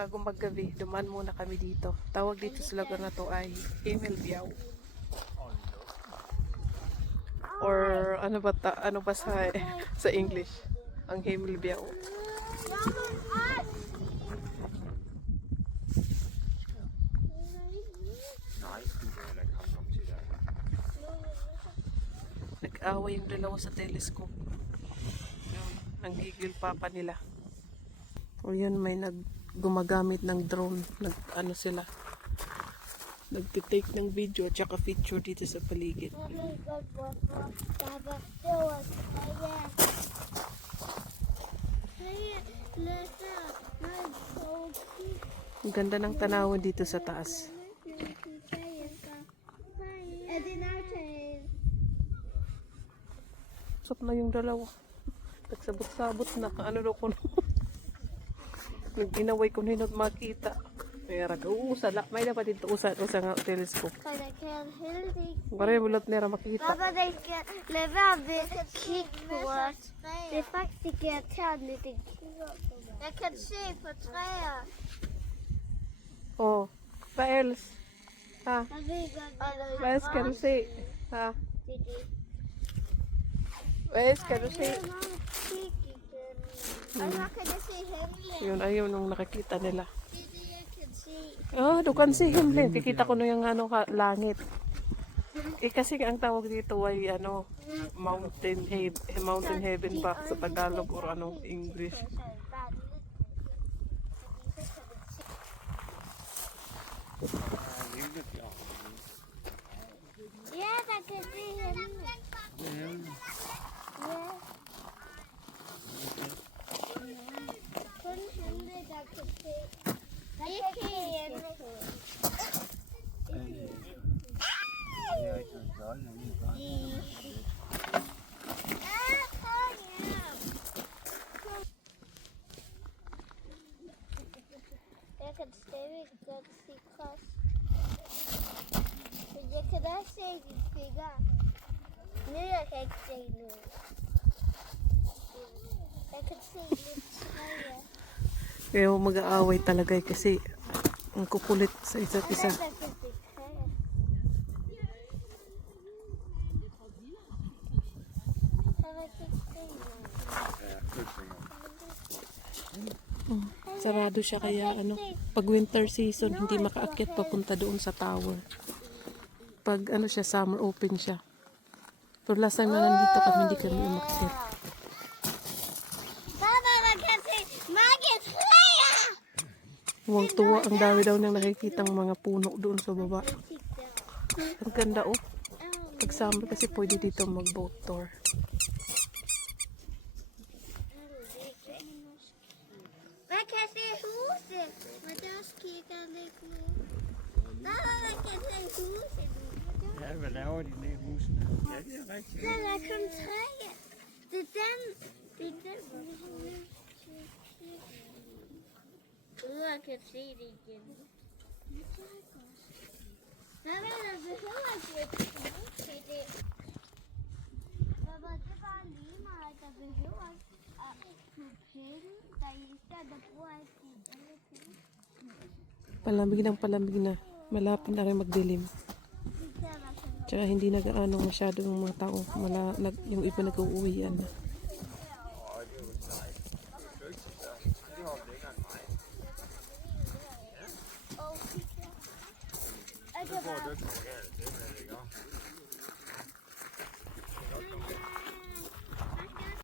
bago maggabi, dumaan muna kami dito. Tawag dito sa lugar na to ay Himmelbiao. Or ano ba sa English? Ang Himmelbiao. Nag-away yung dalawa sa telescope. Ang gigil papa nila. O yun, may gumagamit ng drone. Sila. Nagtitake ng video at saka picture dito sa paligid. Ang ganda ng tanawin dito sa taas. Sop na yung dalawa. Nagsabot-sabot na. Ano daw ko na. Nag-inaway ko na hinot makita. Kaya usala. May dapat dito usa nga telescope. Bare bulot nera makita. Baba, de ska leva kick på oss. Det är faktiskt ett träd lite. Jag kan se på trädet. Oh, vad else? Ha? Vad else kan du se? Ha? Vad else kan du se? Yun, ayun nung nakikita nila. Oh, du kan see himlen. Kikita ko na yung langit. Kasi ang tawag dito ay mountain heaven ba sa Tagalog or English. Yes, I can see him. Yes. Jag kan stå och se kross. Jag kan se din figur. Nu jag kan inte se nu. Jag kan se din tröja. Kaya mag-aaway talaga kasi ang kukulit sa isa't isa. Sarado siya kaya pag winter season hindi makaakyat papunta doon sa tower. Pag siya summer open siya. Pero last time na nandito kami hindi kami umakyat. Huwag tuwa, ang dami daw nang nakikitang mga puno doon sa baba. Ang ganda Pag summer kasi pwede dito mag-boat tour. Man kan se huset. Men där kikar lite nu. Där man kan se huset. Ja, hvad laver de nede i husene? Ja, det er rigtigt. Den er kun træet. Det er den. Det er den. Jeg kan se det igen. Nej, men jeg behøver ikke se det. Det er bare lige meget, der behøver at købe penge, der i stedet bruger alle penge. Palamig na. Malapit na rin magdilim. Tsaka hindi nag-aano masyado ng mga tao. Yung iba nag-uuwian na. Jeg kan bare...